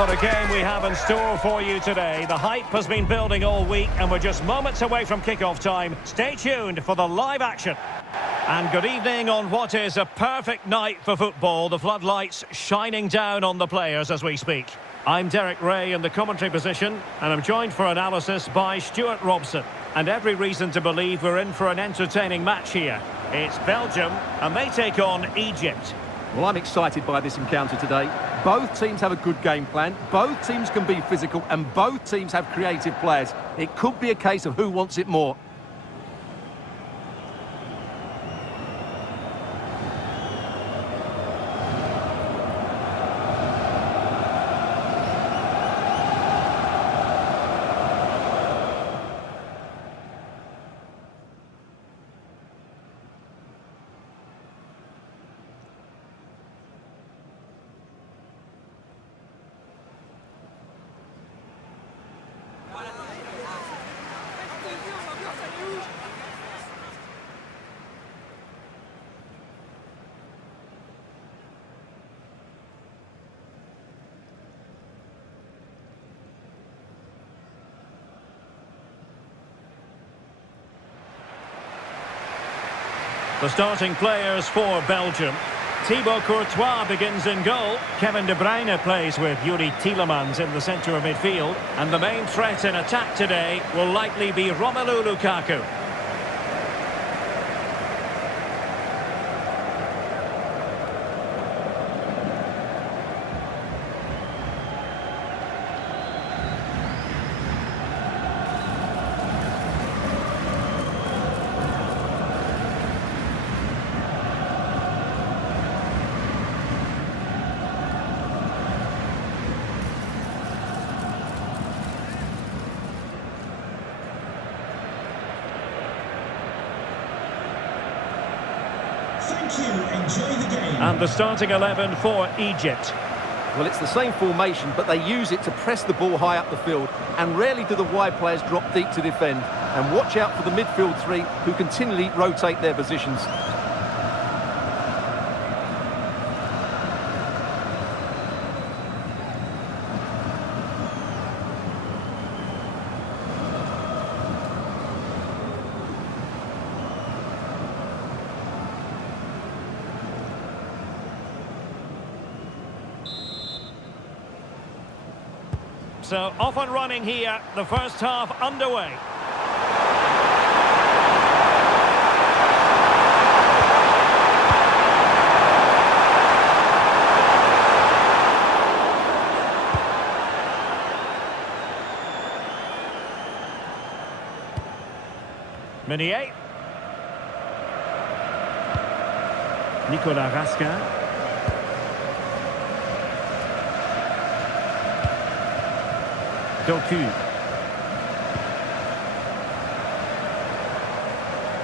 What a game we have in store for you today. The hype has been building all week and we're just moments away from kick-off time. Stay tuned for the live action. And good evening on what is a perfect night for football. The floodlights shining down on the players as we speak. I'm Derek Ray in the commentary position and I'm joined for analysis by Stuart Robson. And every reason to believe we're in for an entertaining match here. It's Belgium and they take on Egypt. Well, I'm excited by this encounter today. Both teams have a good game plan, both teams can be physical, and both teams have creative players. It could be a case of who wants it more. The starting players for Belgium. Thibaut Courtois begins in goal. Kevin De Bruyne plays with Yuri Tielemans in the centre of midfield. And the main threat in attack today will likely be Romelu Lukaku. Enjoy the game. And the starting 11 for Egypt. Well, it's the same formation, but they use it to press the ball high up the field, and rarely do the wide players drop deep to defend. And watch out for the midfield three, who continually rotate their positions. So off and running here, the first half underway. Meunier. Nicolas Raskin. Doku.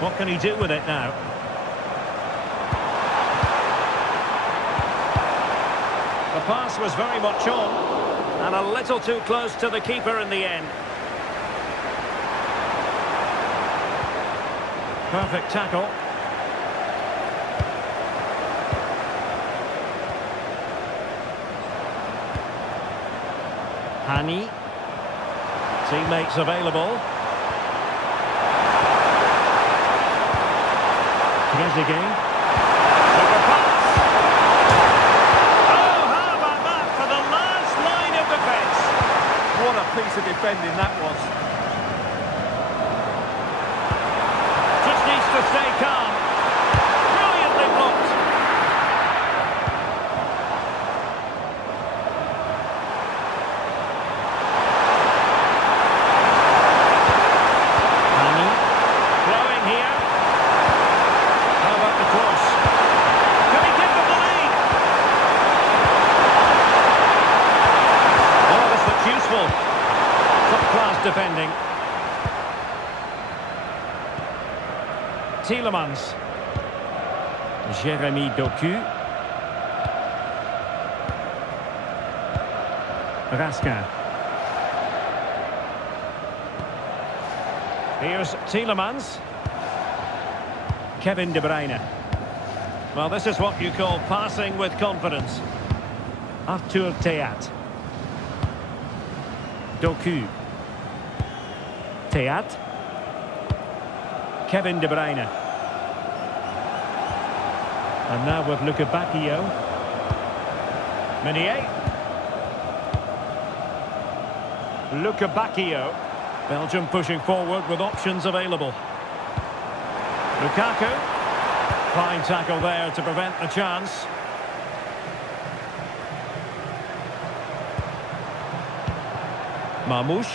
What can he do with it now? The pass was very much on, and a little too close to the keeper in the end. Perfect tackle. Hani. Teammates available. Trezeguet. Super pass. Oh, how about that for the last line of defence? What a piece of defending that was. Just needs to stay calm. Brilliantly blocked. Defending. Tielemans. Jeremy Doku. Raskin. Here's Tielemans. Kevin De Bruyne. Well, this is what you call passing with confidence. Arthur Theat. Doku. Teat. Kevin De Bruyne. And now with Lukaku. Meunier. Lukaku. Belgium pushing forward with options available. Lukaku. Fine tackle there to prevent the chance. Marmoush.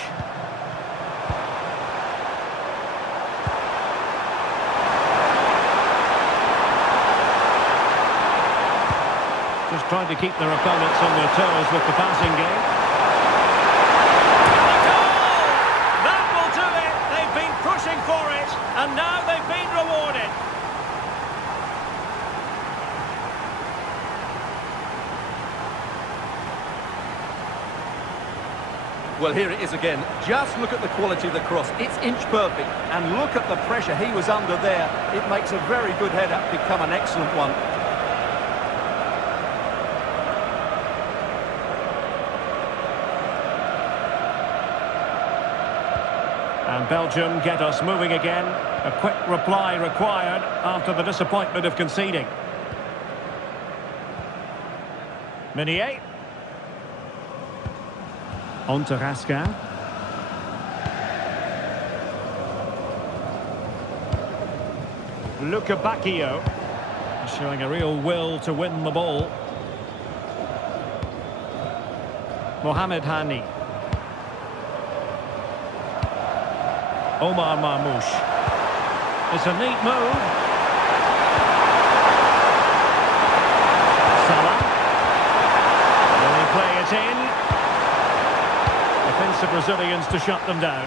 Just trying to keep their opponents on their toes with the passing game. And a goal! That will do it. They've been pushing for it, and now they've been rewarded. Well, here it is again. Just look at the quality of the cross. It's inch perfect. And look at the pressure he was under there. It makes a very good header become an excellent one. And Belgium get us moving again. A quick reply required after the disappointment of conceding. Meunier. On to Raskin. Lukaku. Showing a real will to win the ball. Mohamed Hani. Omar Marmoush. It's a neat move. Salah. Will he play it in? Defensive Brazilians to shut them down.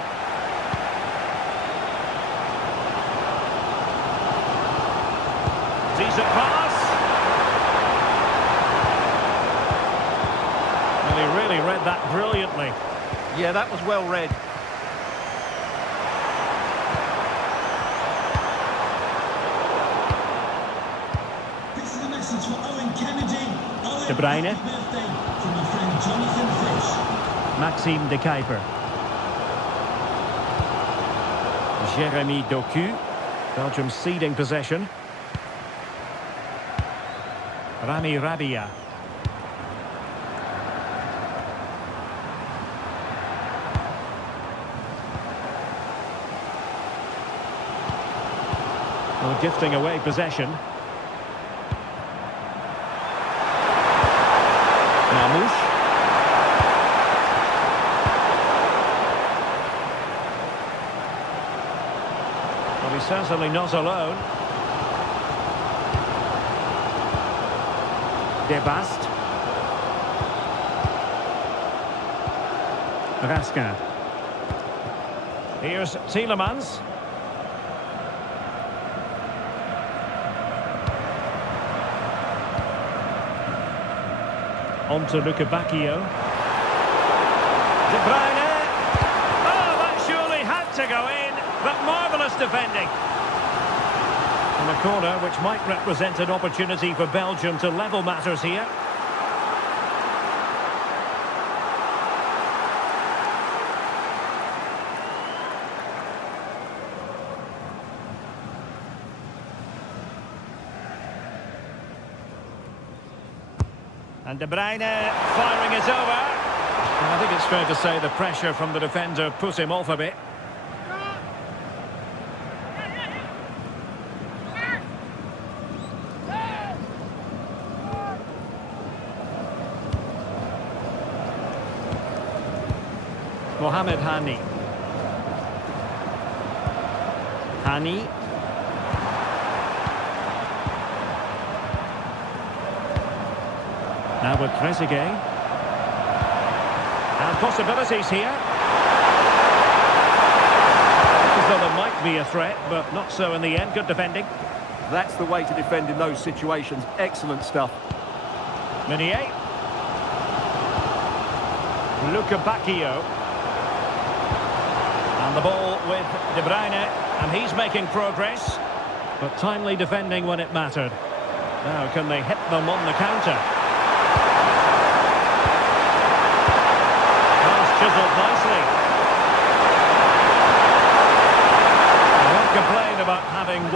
Decent pass. And he really read that brilliantly. Yeah, that was well read. This is a message for Owen Kennedy. De Bruyne. Happy birthday from my friend Jonathan Fish. Maxime de Kuiper. Jeremy Doku. Belgium ceding possession. Rami Rabia. Well, gifting away possession. Marmoush. Well, he's certainly not alone. Debast. Raskin. Here's Tielemans. On to Lukaku. De Bruyne. Oh, that surely had to go in, but marvellous defending. And a corner which might represent an opportunity for Belgium to level matters here. And De Bruyne firing it over. And I think it's fair to say the pressure from the defender put him off a bit. Mohamed Hani. Hani. Now with Trezeguet. And possibilities here. As though there might be a threat, but not so in the end. Good defending. That's the way to defend in those situations. Excellent stuff. Meunier. Lukaku. And the ball with De Bruyne. And he's making progress. But timely defending when it mattered. Now can they hit them on the counter? Chiseled nicely.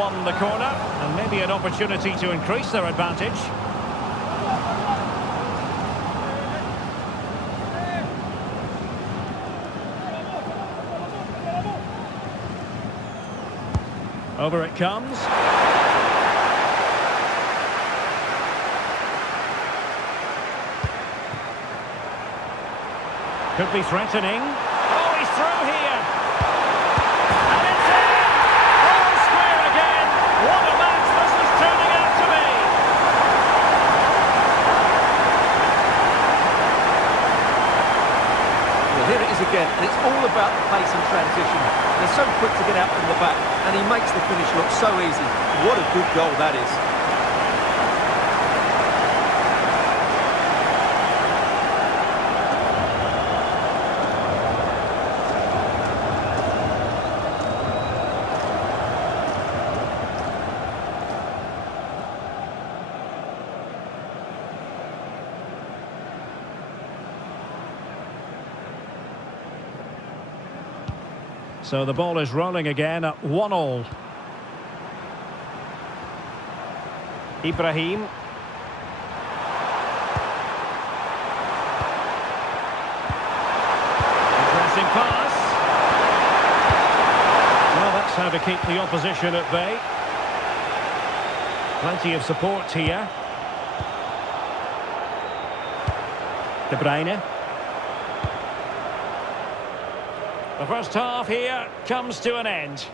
won the corner, and maybe an opportunity to increase their advantage. Over it comes. Could be threatening. Oh, he's through here. And it's in! All square again. What a match this is turning out to be. Well, here it is again, and it's all about the pace and transition. They're so quick to get out from the back, and he makes the finish look so easy. What a good goal that is. So the ball is rolling again at 1-1. Ibrahim. Pressing pass. Well, that's how to keep the opposition at bay. Plenty of support here. De Bruyne. The first half here comes to an end.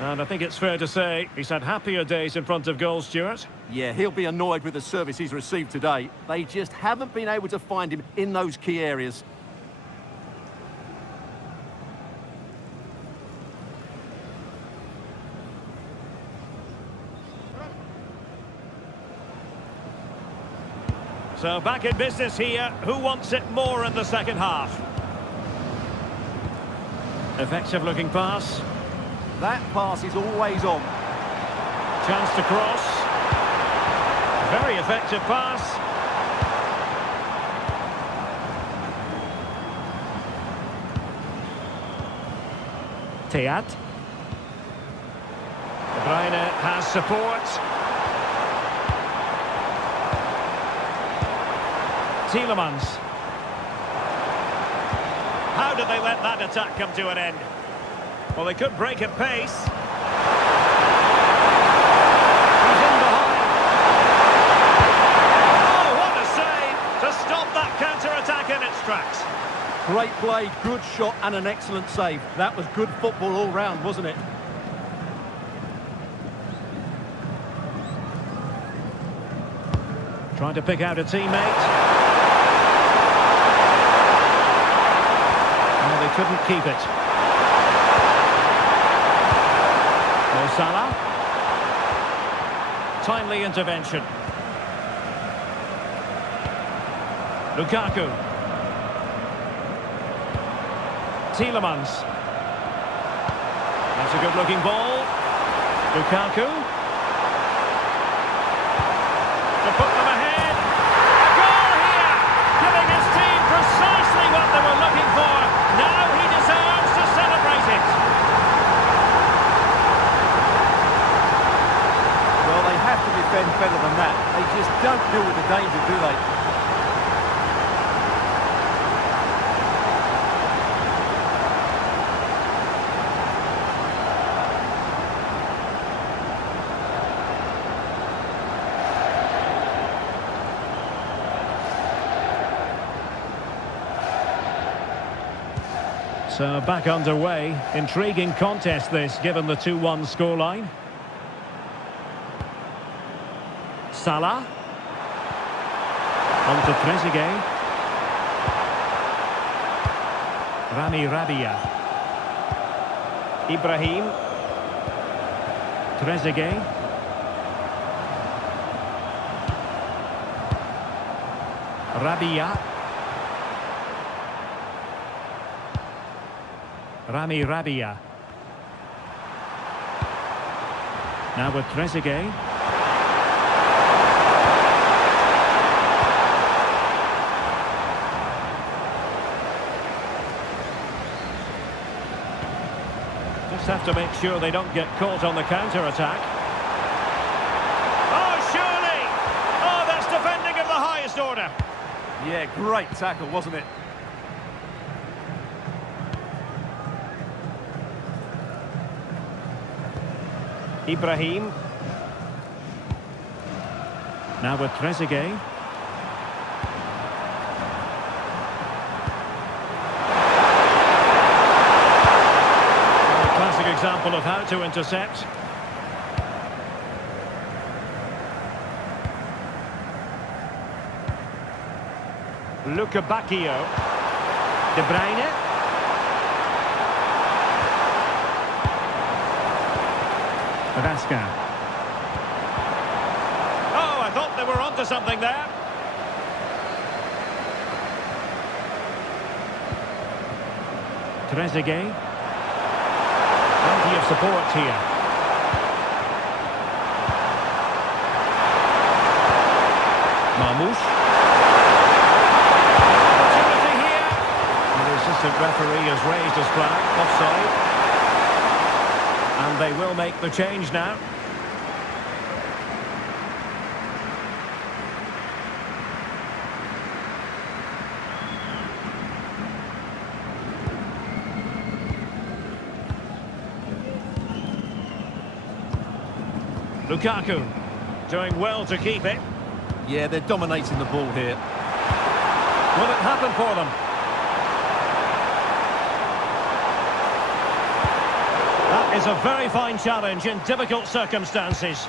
And I think it's fair to say he's had happier days in front of goal, Stuart. Yeah, he'll be annoyed with the service he's received today. They just haven't been able to find him in those key areas. So back in business here. Who wants it more in the second half? Effective looking pass. That pass is always on. Chance to cross. Very effective pass. Teat. De Bruyne has support. Tielemans. How did they let that attack come to an end? Well, they could break at pace. He's in behind. Oh, what a save to stop that counter-attack in its tracks. Great play, good shot and an excellent save. That was good football all round, wasn't it? Trying to pick out a teammate. They couldn't keep it. Salah. Timely intervention. Lukaku. Tielemans. That's a good-looking ball. Lukaku. To put them ahead. A goal here! Giving his team precisely what they were looking for. Now he deserves to celebrate it. Well, they have to defend better than that. They just don't deal with the danger, do they? So back underway. Intriguing contest this, given the 2-1 scoreline. Salah. On to Trezeguet. Rami Rabia. Ibrahim. Trezeguet. Rabia. Rami Rabia. Now with Trezeguet. Just have to make sure they don't get caught on the counter-attack. Oh, surely! Oh, that's defending of the highest order. Yeah, great tackle, wasn't it? Ibrahim. Now with Trezeguet. A classic example of how to intercept. Lukaku. De Bruyne. Raska. Oh, I thought they were onto something there. Trezeguet. Plenty of support here. Marmoush. Opportunity here. And the assistant referee has raised his flag. Offside. And they will make the change now. Lukaku doing well to keep it. Yeah, they're dominating the ball here. Will it happen for them? That is a very fine challenge in difficult circumstances.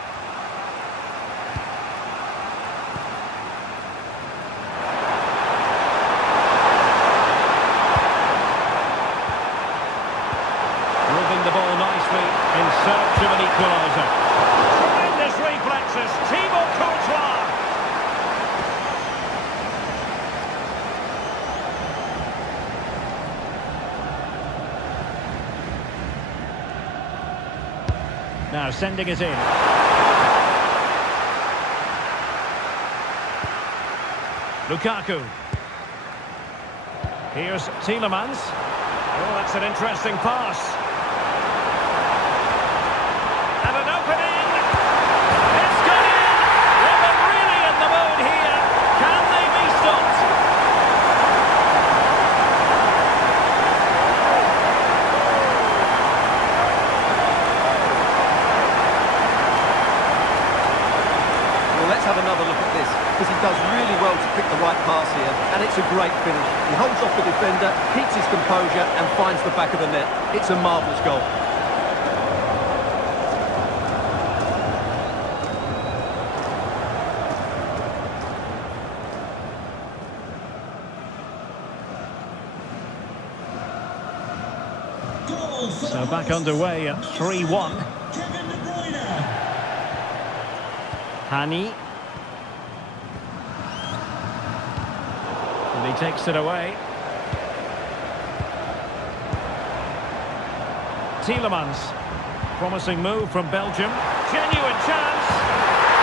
Moving the ball nicely in search of an equaliser. Tremendous reflexes, Thibaut Courtois. Now sending it in. Lukaku. Here's Tielemans. Oh, that's an interesting pass. And an opening. It's gone in. Well, they're really in the mood here. Can they be stopped? Let's have another look at this, because he does really well to pick the right pass here, and it's a great finish. He holds off the defender, keeps his composure, and finds the back of the net. It's a marvellous goal. Goal for So the back hosts. underway at 3-1. Kevin De Bruyne. Hani. And he takes it away. Tielemans. Promising move from Belgium. Genuine chance.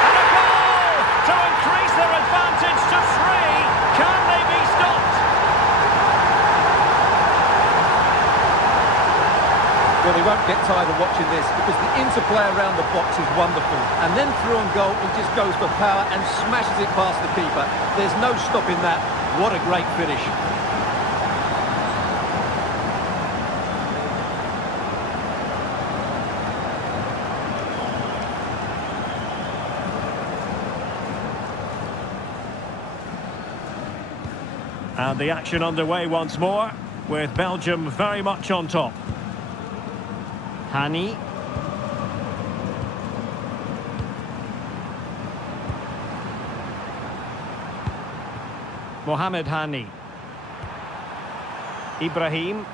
And a goal to increase their advantage to 3. Can they be stopped? Well, he won't get tired of watching this, because the interplay around the box is wonderful. And then through on goal, he just goes for power and smashes it past the keeper. There's no stopping that. What a great finish. And the action underway once more, with Belgium very much on top. Hani. Mohamed Hani. Ibrahim.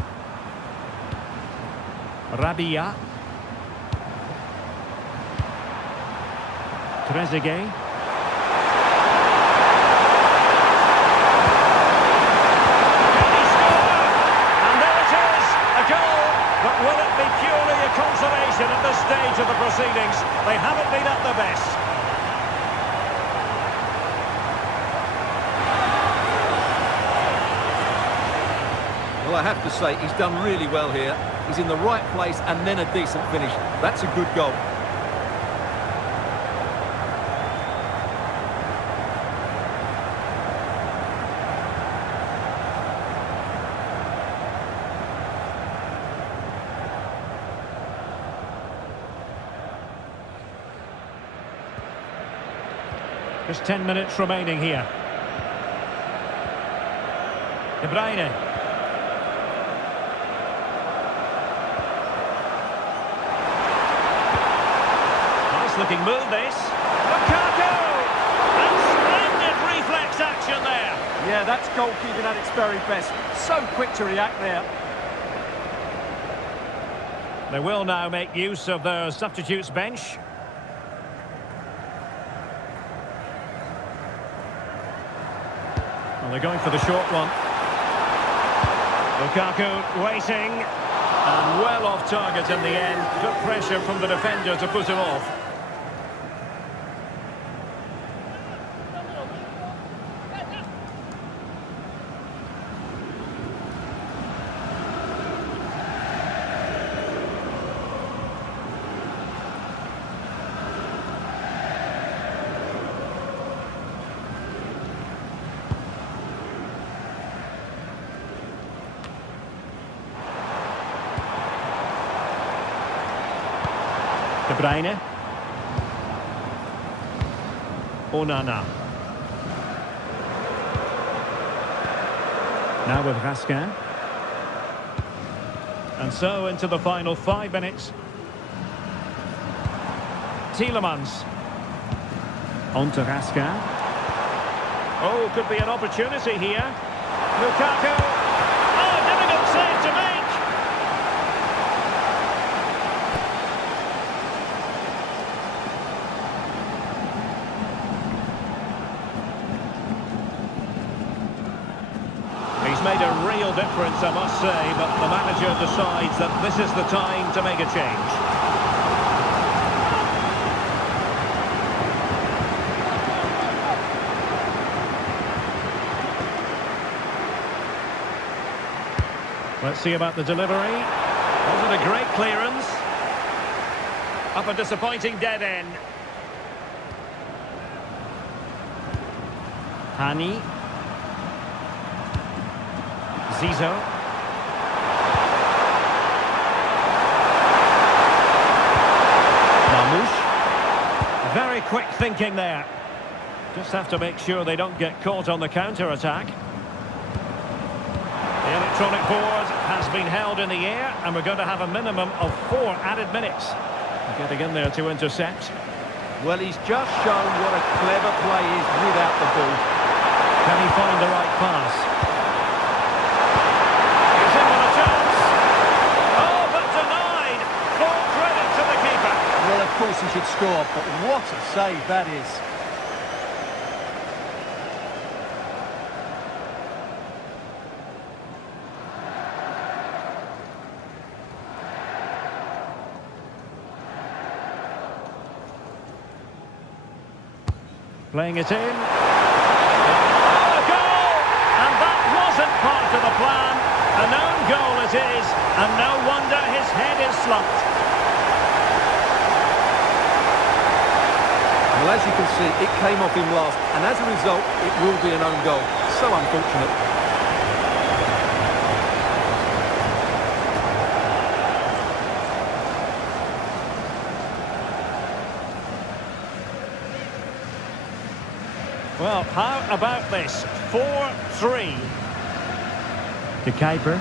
Rabia. Trezeguet. Will it be purely a consolation at this stage of the proceedings? They haven't been at their best. Well, I have to say, he's done really well here. He's in the right place and then a decent finish. That's a good goal. Just 10 minutes remaining here. De Bruyne. Nice looking move this. Lukaku! And splendid reflex action there. Yeah, that's goalkeeping at its very best. So quick to react there. They will now make use of their substitutes bench. Well, they're going for the short one. Lukaku waiting. And well off target in the end. Good pressure from the defender to put him off. De Bruyne. Onana. Now with Raskin. And so into the final 5 minutes. Tielemans. On to Raskin. Oh, could be an opportunity here. Lukaku. Oh, difficult save to make. He's made a real difference, I must say, but the manager decides that this is the time to make a change. Let's see about the delivery. Wasn't a great clearance. Up a disappointing dead end. Hani. Zizou. Marmoush. Very quick thinking there. Just have to make sure they don't get caught on the counter-attack. The electronic board has been held in the air, and we're going to have a minimum of 4 added minutes. Getting in there to intercept. Well, he's just shown what a clever play is without the ball. Can he find the right pass? He's in with a chance. Oh, but denied. Full credit to the keeper. Well, of course he should score, but what a save that is. Playing it in. Oh, a goal! And that wasn't part of the plan. A known goal it is, and no wonder his head is slumped. Well, as you can see, it came off him last, and as a result, it will be an own goal. So unfortunate. Well, how about this? 4-3. To Kuiper.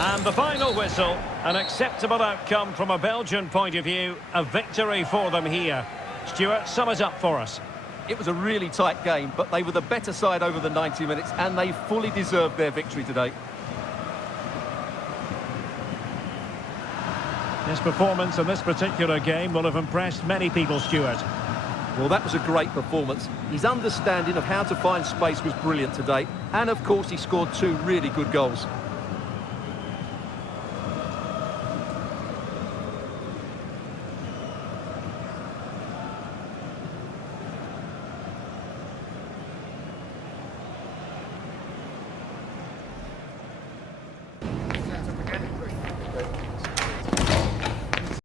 And the final whistle. An acceptable outcome from a Belgian point of view. A victory for them here. Stuart, sum it up for us. It was a really tight game, but they were the better side over the 90 minutes, and they fully deserved their victory today. His performance in this particular game will have impressed many people, Stuart. Well, that was a great performance. His understanding of how to find space was brilliant today. And, of course, he scored 2 really good goals. Okay.